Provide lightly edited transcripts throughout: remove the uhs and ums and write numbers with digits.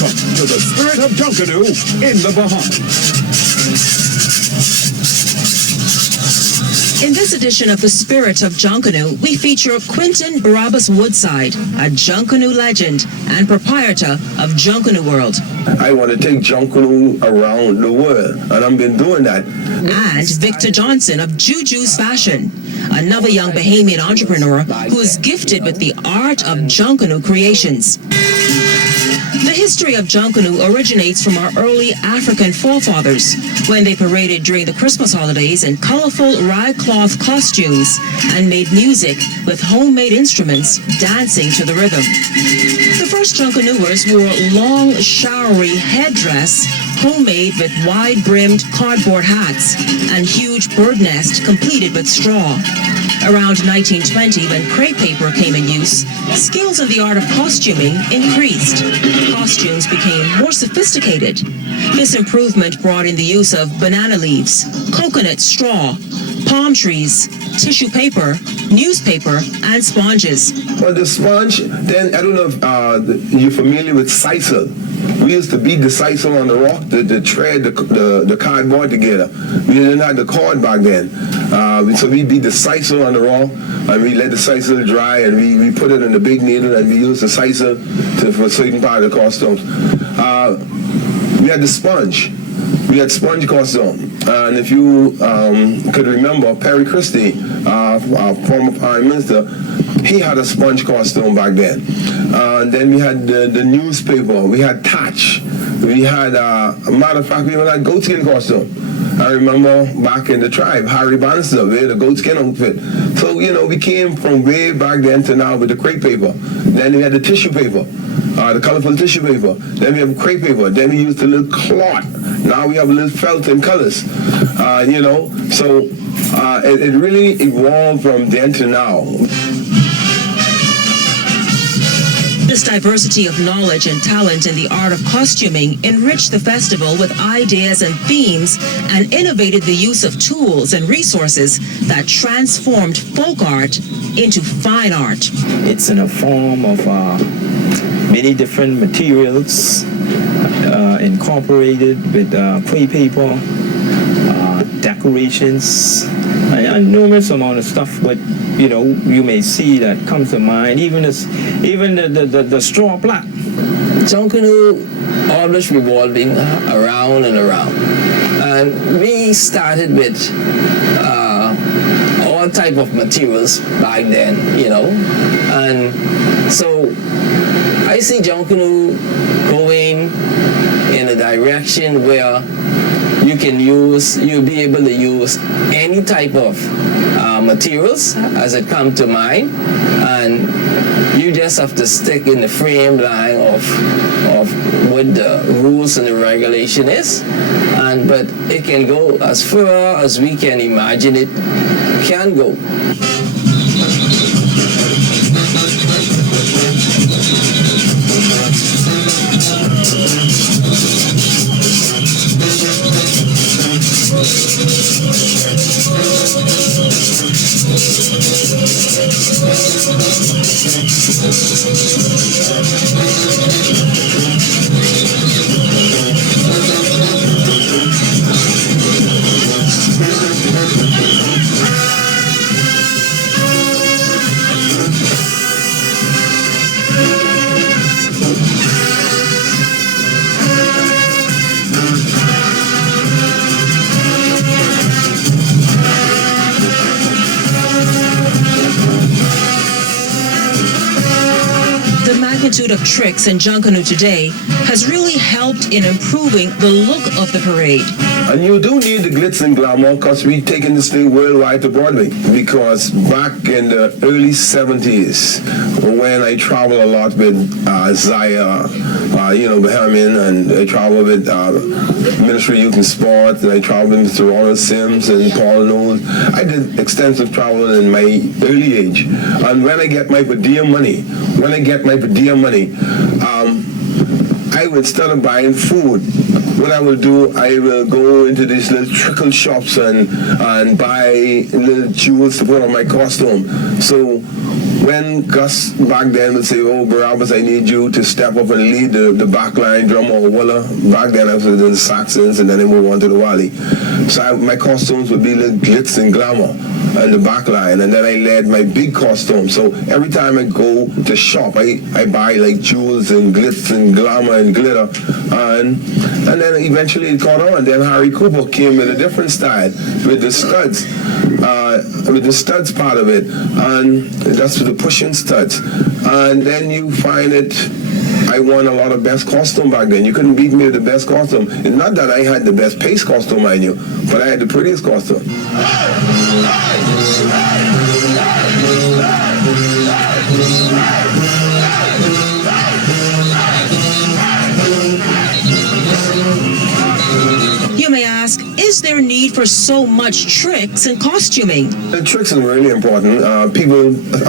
Welcome to the Spirit of Junkanoo in the Bahamas. In this edition of the Spirit of Junkanoo, we feature Quentin Barabbas Woodside, a Junkanoo legend and proprietor of Junkanoo World. I want to take Junkanoo around the world, and I've been doing that. And Victor Johnson of Juju's Fashion, another young Bahamian entrepreneur who is gifted with the art of Junkanoo creations. The history of Junkanoo originates from our early African forefathers when they paraded during the Christmas holidays in colorful rye cloth costumes and made music with homemade instruments dancing to the rhythm. The first Junkanooers wore long, showery headdress homemade with wide-brimmed cardboard hats and huge bird nest completed with straw. Around 1920, when crepe paper came in use, skills in the art of costuming increased. Costumes became more sophisticated. This improvement brought in the use of banana leaves, coconut straw, palm trees, tissue paper, newspaper, and sponges. Well, the sponge, then, I don't know if you're familiar with sisal. We used to beat the sisal on the rock to thread the cardboard together. We didn't have the cord back then. So we beat the sisal on the rock, and we let the sisal dry, and we put it in the big needle, and we used the sisal for a certain part of the costumes. We had the sponge. We had sponge costume. And if you could remember, Perry Christie, our former Prime Minister, he had a sponge costume back then. And then we had the newspaper. We had Tatch. We had, a matter of fact, we even had goatskin costume. I remember back in the tribe, Harry Bannister wear the goatskin outfit. So, you know, we came from way back then to now with the crepe paper. Then we had the tissue paper, the colorful tissue paper. Then we have crepe paper. Then we used a little cloth. Now we have a little felt in colors, you know. So it really evolved from then to now. This diversity of knowledge and talent in the art of costuming enriched the festival with ideas and themes and innovated the use of tools and resources that transformed folk art into fine art. It's in a form of many different materials incorporated with crepe paper, decorations, and numerous amount of stuff. But you know, you may see that comes to mind. Even the straw plait. Junkanoo always revolving around and around, and we started with all type of materials back then, you know, and so I see Junkanoo going in a direction where you'll be able to use any type of materials as it come to mind, and you just have to stick in the frame line of what the rules and the regulation is, but it can go as far as we can imagine it can go. Magnitude of tricks in Junkanoo today has really helped in improving the look of the parade. And you do need the glitz and glamour because we're taking this thing worldwide to Broadway. Because back in the early 70s, when I traveled a lot with Zaya, Bahamian, and I traveled with Ministry of Youth and Sport, and I traveled with Mr. Ronald Sims and Paul Knowles. I did extensive travel in my early age. And when I get my per diem money, I would instead of buying food, what I will do, I will go into these little trickle shops and buy little jewels to put on my costume. So when Gus back then would say, oh, Barabbas, I need you to step up and lead the backline drum or Walla. Back then I was in the Saxons and then they moved on to the Wally. So my costumes would be like glitz and glamour and the backline, and then I led my big costume. So every time I go to shop, I buy like jewels and glitz and glamour and glitter, and then eventually it caught on. Then Harry Cooper came with a different style with the studs part of it, and that's the pushing studs. And then you find it, I won a lot of best costume back then. You couldn't beat me with the best costume. It's not that I had the best pace costume, I knew, but I had the prettiest costume. You may ask, is there need for so much tricks and costuming? The tricks are really important. A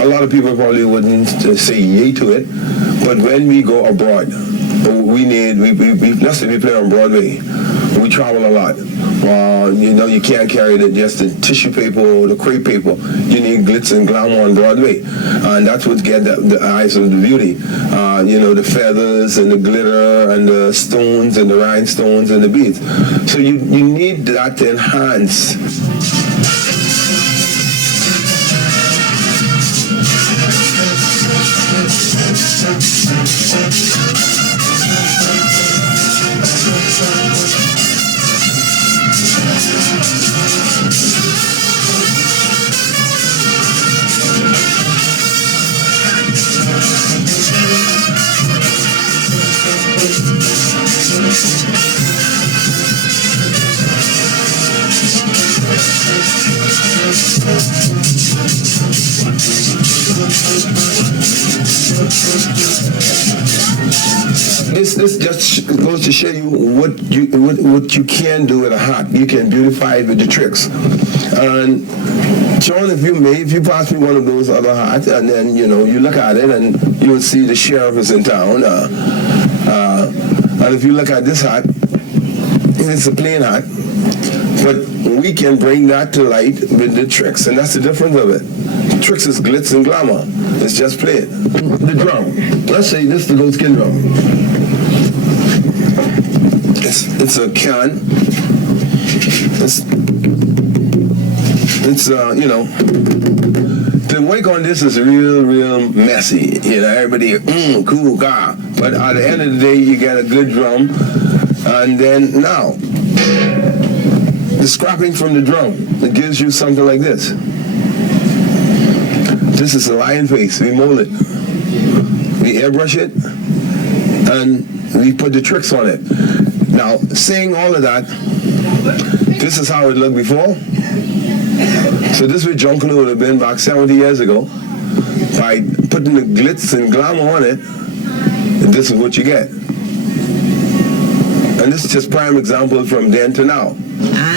lot of people probably wouldn't say yay to it, but when we go abroad, let's say we play on Broadway, we travel a lot. You can't carry just the tissue paper or the crepe paper. You need glitz and glamour on Broadway, and that's what gets the eyes of the beauty. The feathers and the glitter and the stones and the rhinestones and the beads. So you need that to enhance. This just goes to show you what you can do with a hat. You can beautify it with the tricks. And John, if you pass me one of those other hats, and then you look at it and you will see the sheriff is in town. And if you look at this hat, it's a plain hat, but we can bring that to light with the tricks, and that's the difference of it. Tricks is glitz and glamour. It's just plain. The drum. Let's say this is the goatskin drum. It's a can. The work on this is real messy. Everybody, cool, gah. But at the end of the day, you get a good drum. And then now, the scrapping from the drum, it gives you something like this. This is a lion face. We mold it. We airbrush it, and we put the tricks on it. Now, saying all of that, this is how it looked before. So this is what Junkanoo would have been back 70 years ago. By putting the glitz and glamour on it, this is what you get. And this is just prime example from then to now.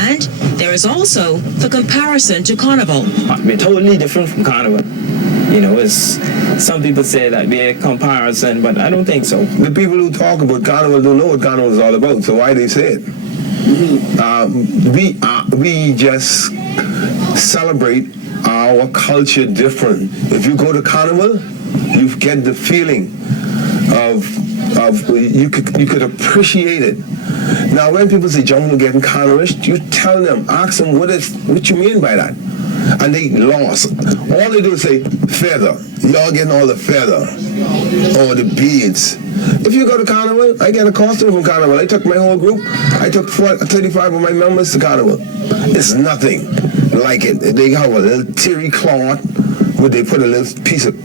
And there is also the comparison to carnival. We're totally different from carnival. Some people say that we're a comparison, but I don't think so. The people who talk about carnival don't know what carnival is all about, so why they say it? We just celebrate our culture different. If you go to carnival, you get the feeling of you could appreciate it. Now, when people say Junkanoo getting carnivalist, you tell them, ask them what you mean by that. And they lost. All they do is say, feather. Y'all getting all the feather. Or the beads. If you go to carnival, I get a costume from carnival. I took my whole group. I took 35 of my members to carnival. It's nothing like it. They have a little terry cloth where they put a little piece of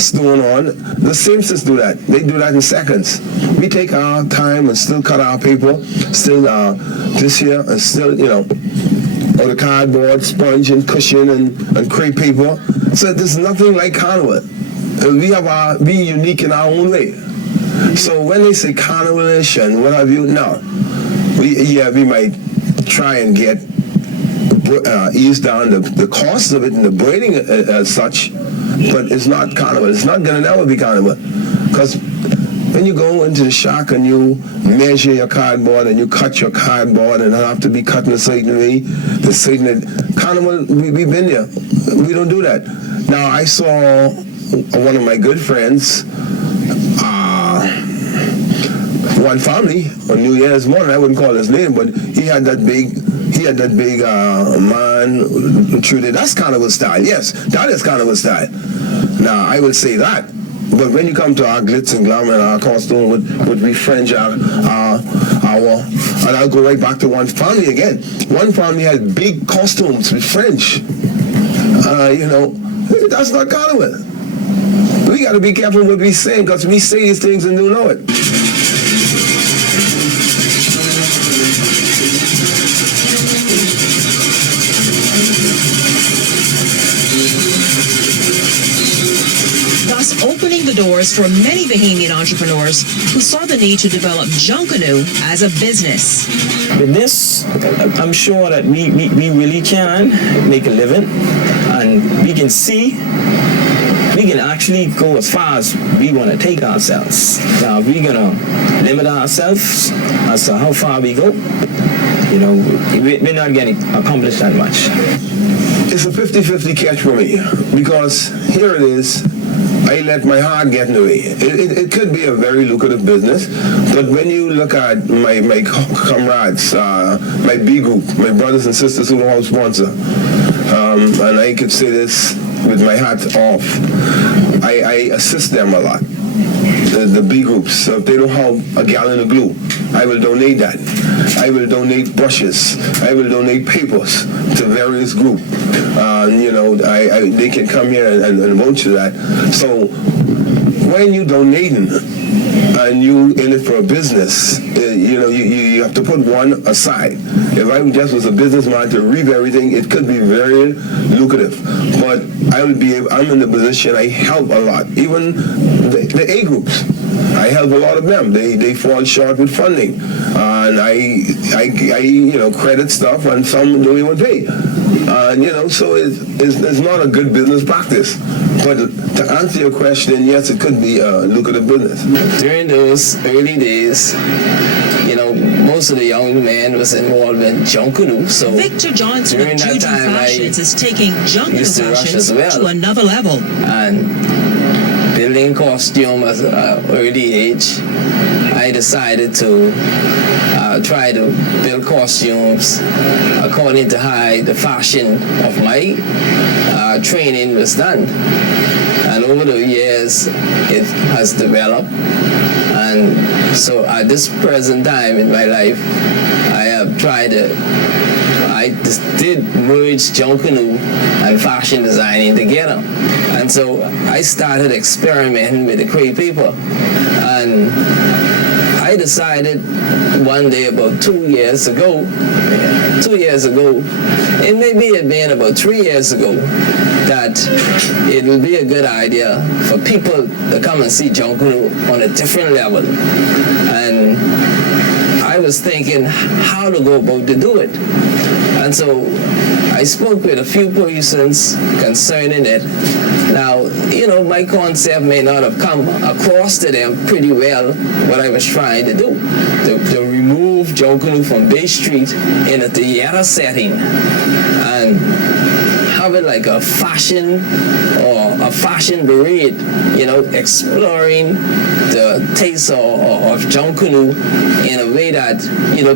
stone on. The seamsters do that. They do that in seconds. We take our time and still cut our paper, still this here, and still, or the cardboard, sponge and cushion and crepe paper. So there's nothing like carnival. We unique in our own way. So when they say carnivalish and what have you, no. We might try and get ease down the cost of it and the braiding as such, but it's not carnival. It's not going to never be carnival. Because when you go into the shack and you measure your cardboard and you cut your cardboard and it have to be cut in a certain way, carnival, we've been there. We don't do that. Now, I saw one of my good friends, one family on New Year's morning. I wouldn't call his name, but he had that big man truly. That's carnival style. Yes, that is carnival style. Now, I would say that. But when you come to our glitz and glamour and our costume with we French, and I'll go right back to one family again. One family had big costumes with French. That's not carnival. We got to be careful what we say, because we say these things and don't know it. Thus opening the doors for many Bahamian entrepreneurs who saw the need to develop Junkanoo as a business. With this, I'm sure that we really can make a living, and we can actually go as far as we want to take ourselves. Now, if we're going to limit ourselves as to how far we go, we're not going to accomplish that much. It's a 50-50 catch for me, because here it is, I let my heart get in the way. It could be a very lucrative business, but when you look at my comrades, my B group, my brothers and sisters who all sponsor, and I could say this with my hat off, I assist them a lot. The B groups, so if they don't have a gallon of glue, I will donate that. I will donate brushes. I will donate papers to various groups. They can come here and vouch that. So when you donating and you in it for a business, you have to put one aside. If I just was a businessman to reap everything, it could be very lucrative. But I'm in the position, I help a lot. Even the A groups, I help a lot of them. They fall short with funding, and I credit stuff, and some don't even pay. So it's not a good business practice. But to answer your question, yes, it could be a lucrative business. During those early days, most of the young men was involved in Junkanoo. So Victor Johnson of Juju Fashions is taking Junkanoo Fashions to another level. And building costume at an early age, I decided to try to build costumes according to how the fashion of my training was done. And over the years, it has developed. And so at this present time in my life, I did merge Junkanoo and fashion designing together. And so I started experimenting with the crepe paper. And I decided one day about 2 years ago, it maybe it been about 3 years ago, that it would be a good idea for people to come and see Junkanoo on a different level. And I was thinking how to go about to do it. And so I spoke with a few persons concerning it. Now, my concept may not have come across to them pretty well what I was trying to do. To remove Junkanoo from Bay Street in a theater setting and have it like a fashion or a fashion parade, exploring the taste of Junkanoo in a way that,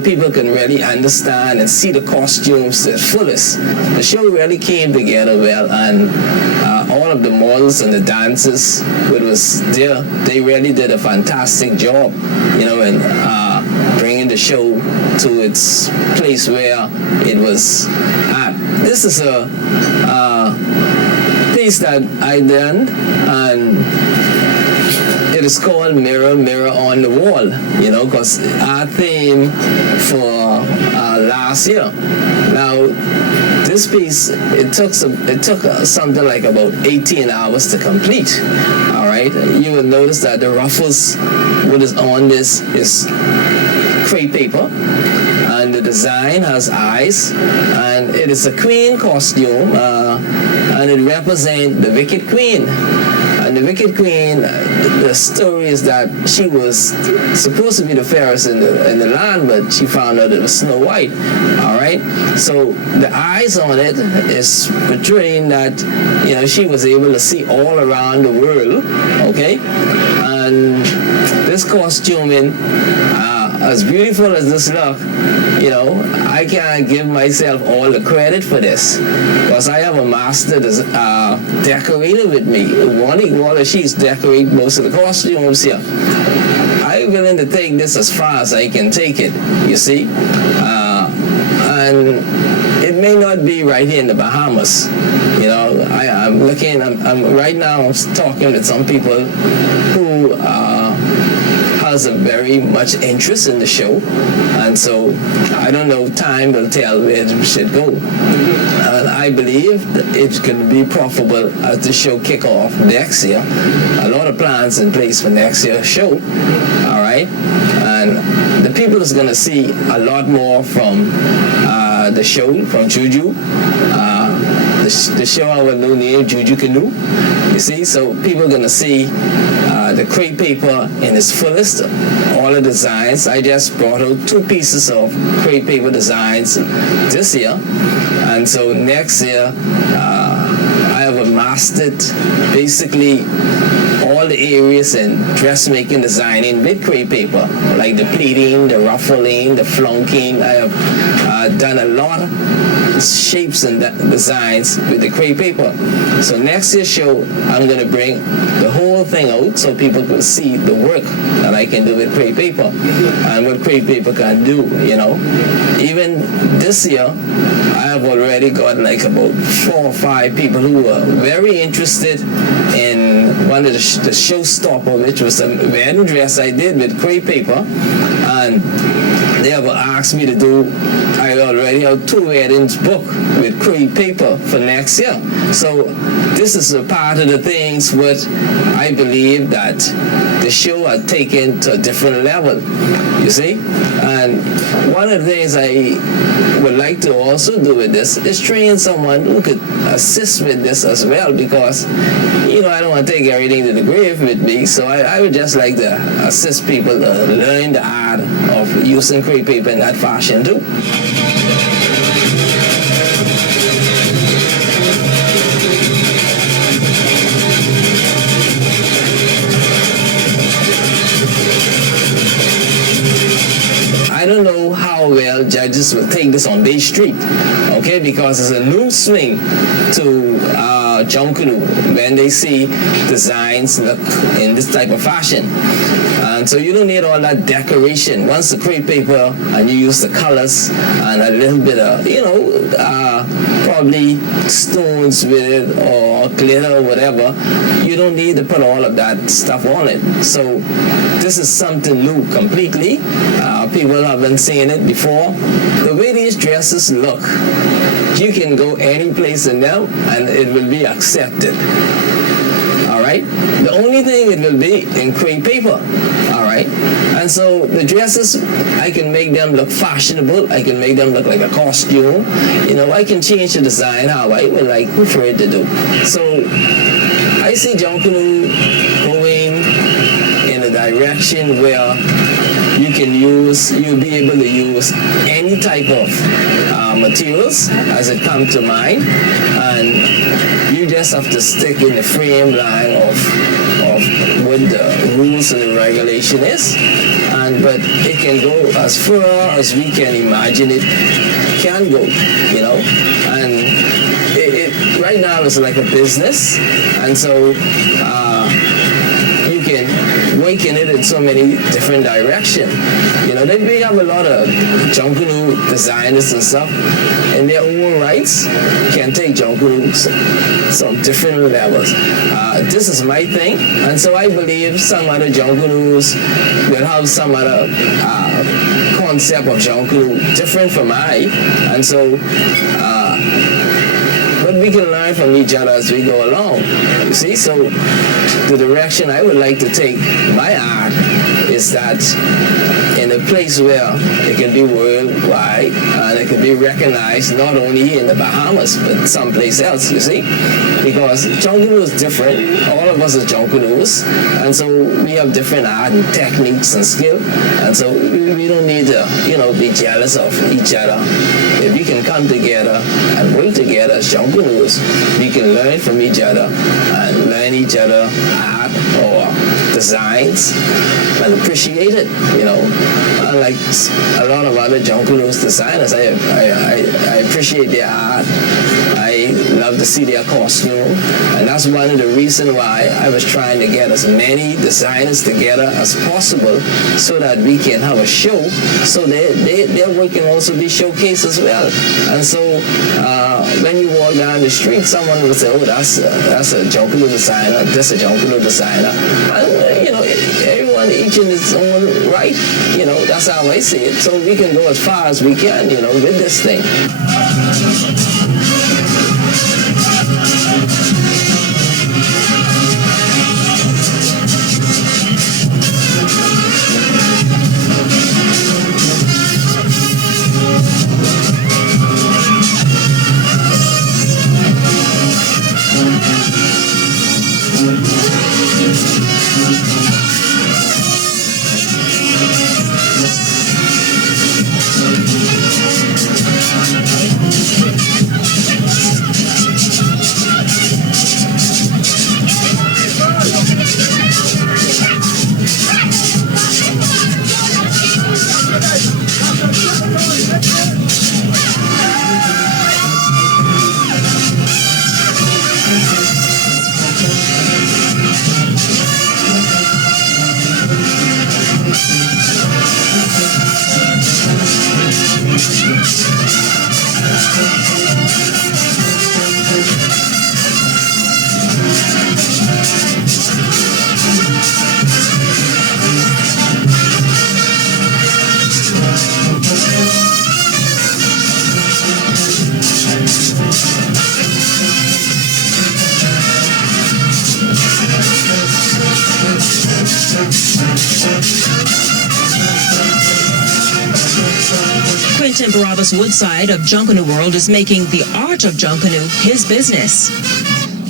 people can really understand and see the costumes to the fullest. The show really came together well, and all of the models and the dancers who was there, they really did a fantastic job, in bringing the show to its place where it was at. This is a piece that I done, and it is called Mirror, Mirror on the Wall, because our theme for last year. Now, this piece, it took something like about 18 hours to complete. All right, you will notice that the ruffles, what is on this is crepe paper, and the design has eyes, and it is a queen costume, and it represents the Wicked Queen. And And the Wicked Queen, the story is that she was supposed to be the fairest in the land, but she found out it was Snow White. All right. So the eyes on it is portraying that, you know, she was able to see all around the world. Okay. And this costuming, as beautiful as this look, you know, I can't give myself all the credit for this, because I have a master decorator with me. While she's decorating most of the costumes here, I'm willing to take this as far as I can take it, you see. And it may not be right here in the Bahamas. You know, I'm right now talking with some people who has a very much interest in the show, and so I don't know, time will tell where it should go. And I believe that it's going to be profitable as the show kick off next year. A lot of plans in place for next year's show. All right, and the people is going to see a lot more from the show, from Juju. The show I will know named Junkanoo. You see, so people are going to see the crepe paper in its fullest, all the designs. I just brought out 2 pieces of crepe paper designs this year, and so next year I have mastered basically all the areas in dressmaking designing with crepe paper, like the pleating, the ruffling, the flunking. I have done a lot of shapes and designs with the crepe paper. So next year's show, I'm going to bring the whole thing out so people can see the work that I can do with crepe paper and what crepe paper can do, you know. Even this year, I have already got like about 4 or 5 people who are very interested in one of the showstopper, which was a wedding dress I did with crepe paper, and they have asked me to do. I already have 2 weddings booked with crepe paper for next year. So this is a part of the things what I believe that the show has taken to a different level, you see. And one of the things I would like to also do with this is train someone who could assist with this as well, because, you know, I don't want to take everything to the grave with me, so I would just like to assist people to learn the art of using crepe paper in that fashion too. I don't know how well judges will take this on Bay Street, okay, because it's a new swing to Junkanoo when they see designs look in this type of fashion. And so you don't need all that decoration. Once the crepe paper and you use the colors and a little bit of, you know, probably stones with it or glitter or whatever, you don't need to put all of that stuff on it. So this is something new completely. People haven't seen it before. The way these dresses look, you can go any place in them and it will be accepted. All right? The only thing it will be in crepe paper. All right? And so the dresses, I can make them look fashionable. I can make them look like a costume. You know, I can change the design how I would like for it to do. So I see Junkanoo going in a direction where you'll be able to use any type of materials as it comes to mind, and you just have to stick in the frame line of what the rules and the regulation is, but it can go as far as we can imagine it can go, you know. And it right now it's like a business, and so you can awaken it in so many different directions. You know, we have a lot of Junkanoo designers and stuff in their own rights can take Junkanoo some different levels. This is my thing, and so I believe some other Junkanoos will have some other concept of Junkanoo different from mine, and so but we can learn from each other as we go along, you see. So the direction I would like to take my art is that in a a place where it can be worldwide and it can be recognized not only in the Bahamas but someplace else, you see, because Junkanoo is different. All of us are Junkanoos, and so we have different art and techniques and skill, and so we don't need to, be jealous of each other. If we can come together and work together as Junkanoos, we can learn from each other and learn each other art or designs and appreciate it, Unlike a lot of other Junkanoos designers, I appreciate their art. I love to see their costume, and that's one of the reasons why I was trying to get as many designers together as possible so that we can have a show, so their work can also be showcased as well. And so when you walk down the street, someone will say, oh, that's a Junkanoo designer, that's a Junkanoo designer. And, everyone each in its own right, that's how I see it. So we can go as far as we can, with this thing. Quentin Barabbas Woodside of Junkanoo World is making the art of Junkanoo his business.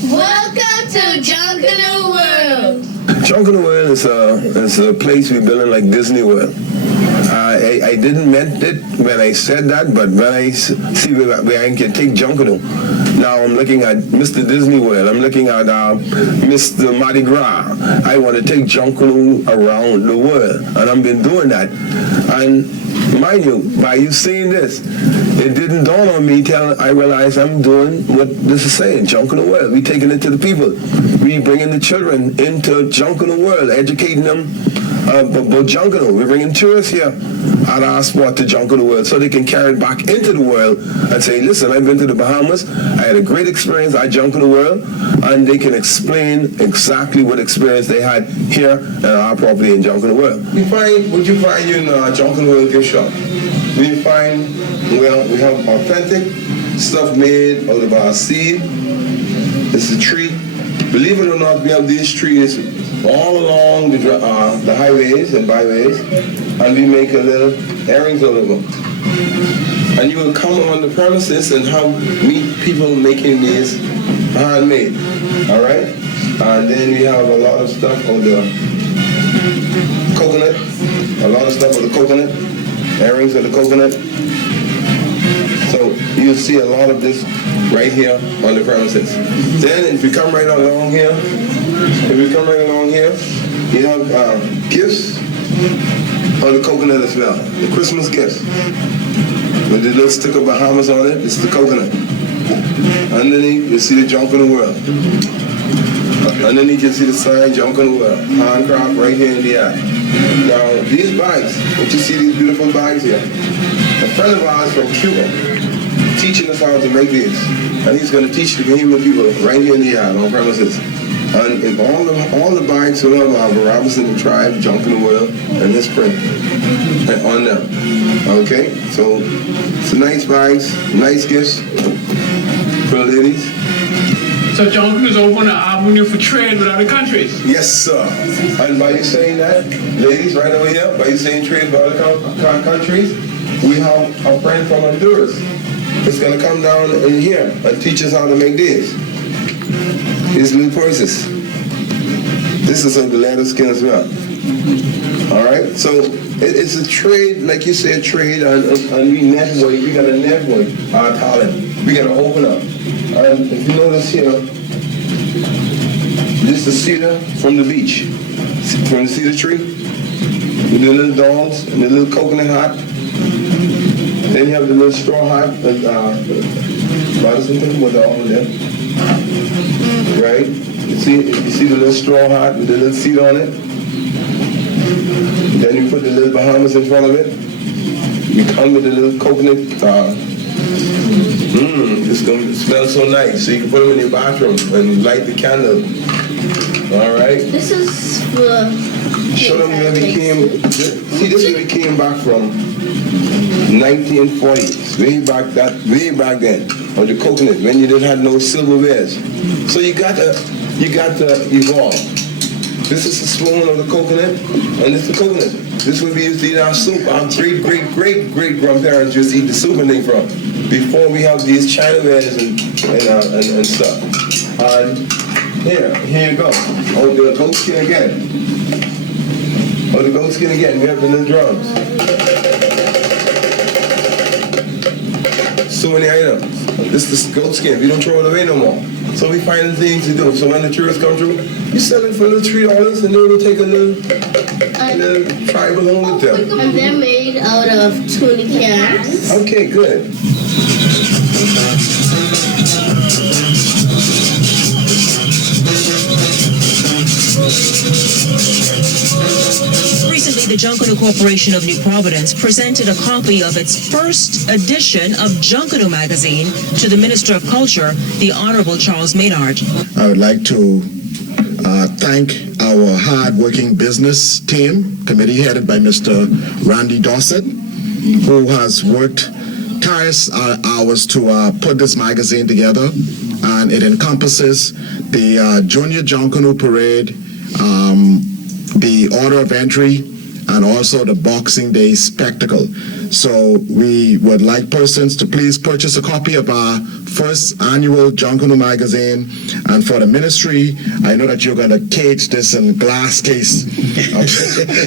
Welcome to Junkanoo World. Junkanoo World is a place we're building like Disney World. I didn't meant it when I said that, but when I see where I can take Junkanoo, now I'm looking at Mr. Disney World, I'm looking at Mr. Mardi Gras. I want to take Junkanoo around the world, and I've been doing that. And mind you, by you seeing this, it didn't dawn on me till I realized I'm doing what this is saying, Junkanoo World. We taking it to the people. We bringing the children into Junkanoo World, educating them about Junkanoo. We're bringing tourists here at our spot to Junkanoo World so they can carry it back into the world and say, listen, I've been to the Bahamas, I had a great experience at Junkanoo World, and they can explain exactly what experience they had here at our property in Junkanoo World. What you find in Junkanoo World gift shop? We find, we have authentic stuff made out of our seed. It's a tree. Believe it or not, we have these trees all along the highways and byways, and we make a little earrings out of them. And you will come on the premises and meet people making these handmade, all right? And then we have a lot of stuff of the coconut, earrings of the coconut. So you'll see a lot of this right here on the premises. Then if you come right along here, you have gifts of the coconut as well, the Christmas gifts. With the little stick of Bahamas on it, it's the coconut. Underneath, you see the Junkanoo World. Underneath, you see the sign, Junkanoo World. Handcraft right here in the eye. Now, these bags, what you see, these beautiful bags here, a friend of ours from Cuba teaching us how to make these. And he's going to teach the Bahamian people right here in the eye, on premises. And in all the bags will have our Barabbas and the tribe, Junkanoo World, and his print on them. Okay, so it's nice bags, nice gifts for the ladies. So Junkanoo's open an avenue for trade with other countries. Yes, sir. And by you saying that, ladies, right over here, by you saying trade with other countries, we have a friend from Honduras. It's going to come down in here and teach us how to make this. These little purses. This is of the leather skin as well. All right? So it's a trade, like you said, trade, and we network. We got to network our talent. We got to open up. And if you notice here, this is cedar from the beach, from the cedar tree, with the little dolls and the little coconut hat. Then you have the little straw hat, something with all of them, right? You see the little straw hat with the little seed on it. Then you put the little Bahamas in front of it. You come with the little coconut. It's going to smell so nice. So you can put them in your bathroom and light the candle. All right? This is for... Show them where we came. See, this is where we came back from. 1940s. Way back then. On the coconut, when you didn't have no silverwares. So you got to evolve. This is the spoon of the coconut, and this is the coconut. This would be used to eat our soup. Our great grandparents used to eat the soup and thing from. Before we have these chinawares and stuff. And here you go. Oh, the goat skin again. We have the little drums. So many items. This is goat skin. We don't throw it away no more. So we find things to do. So when the tourists come through, you sell it for a little $3, and they will take a little tribal home with them. And they're made out of tuna cans. Okay, good. Recently, the Junkanoo Corporation of New Providence presented a copy of its first edition of Junkanoo magazine to the Minister of Culture, the Honorable Charles Maynard. I would like to thank our hard-working business team, committee headed by Mr. Randy Dossett, who has worked tireless hours to put this magazine together, and it encompasses the Junior Junkanoo Parade, the order of entry, and also the Boxing Day spectacle. So we would like persons to please purchase a copy of our first annual Junkanoo magazine. And for the ministry, I know that you're going to cage this in glass case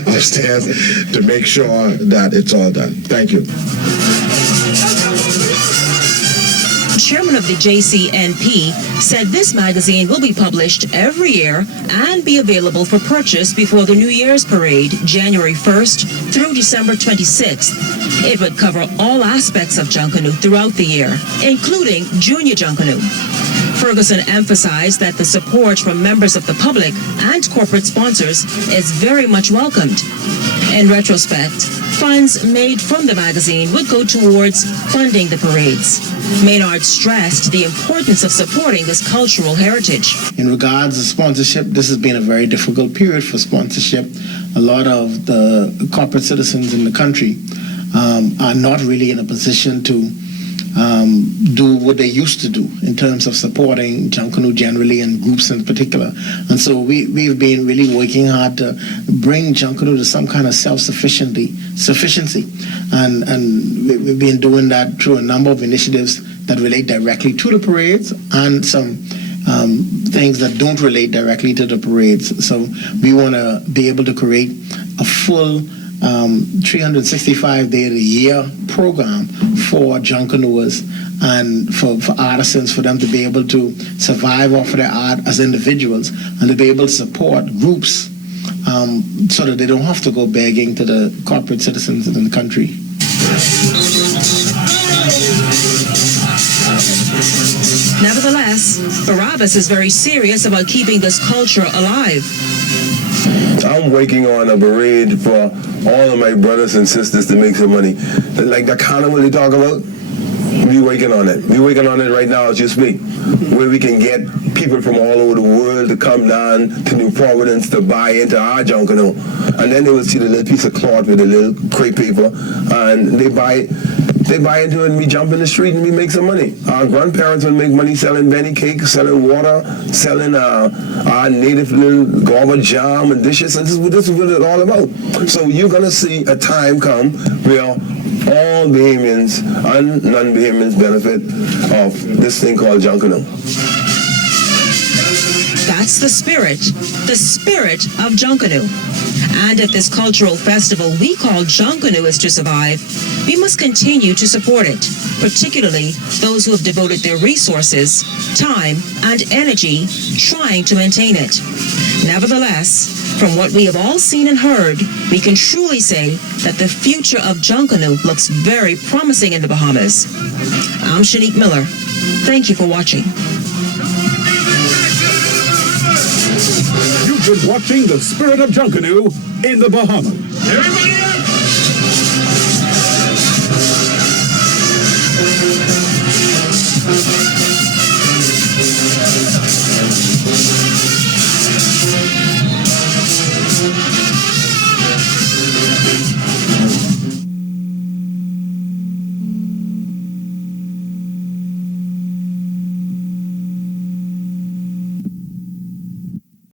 upstairs to make sure that it's all done. Thank you. Chairman of the JCNP said this magazine will be published every year and be available for purchase before the New Year's Parade, January 1st through December 26th. It would cover all aspects of Junkanoo throughout the year, including Junior Junkanoo. Ferguson emphasized that the support from members of the public and corporate sponsors is very much welcomed. In retrospect, funds made from the magazine would go towards funding the parades. Maynard stressed the importance of supporting this cultural heritage. In regards to sponsorship, this has been a very difficult period for sponsorship. A lot of the corporate citizens in the country are not really in a position to do what they used to do in terms of supporting Junkanoo generally and groups in particular. And so we've been really working hard to bring Junkanoo to some kind of self-sufficiency. And we've been doing that through a number of initiatives that relate directly to the parades and some things that don't relate directly to the parades. So we want to be able to create a full 365-day-a-year program for Junkanooers and for artisans, for them to be able to survive off of their art as individuals and to be able to support groups so that they don't have to go begging to the corporate citizens in the country. Nevertheless, Barabbas is very serious about keeping this culture alive. I'm working on a parade for all of my brothers and sisters to make some money. Like the carnival you talk about, we're working on it. We're working on it right now as you speak, where we can get people from all over the world to come down to New Providence to buy into our Junkanoo. And then they will see the little piece of cloth with the little crepe paper, and they buy it they buy into it and we jump in the street and we make some money. Our grandparents would make money selling Benny cakes, selling water, selling our native little guava jam and dishes, and this is what it's all about. So you're going to see a time come where all Bahamians and non-Bahamians benefit of this thing called Junkanoo. That's the spirit of Junkanoo. And if this cultural festival we call Junkanoo is to survive, we must continue to support it, particularly those who have devoted their resources, time, and energy trying to maintain it. Nevertheless, from what we have all seen and heard, we can truly say that the future of Junkanoo looks very promising in the Bahamas. I'm Shanique Miller. Thank you for watching. You've been watching the Spirit of Junkanoo in the Bahamas. Everybody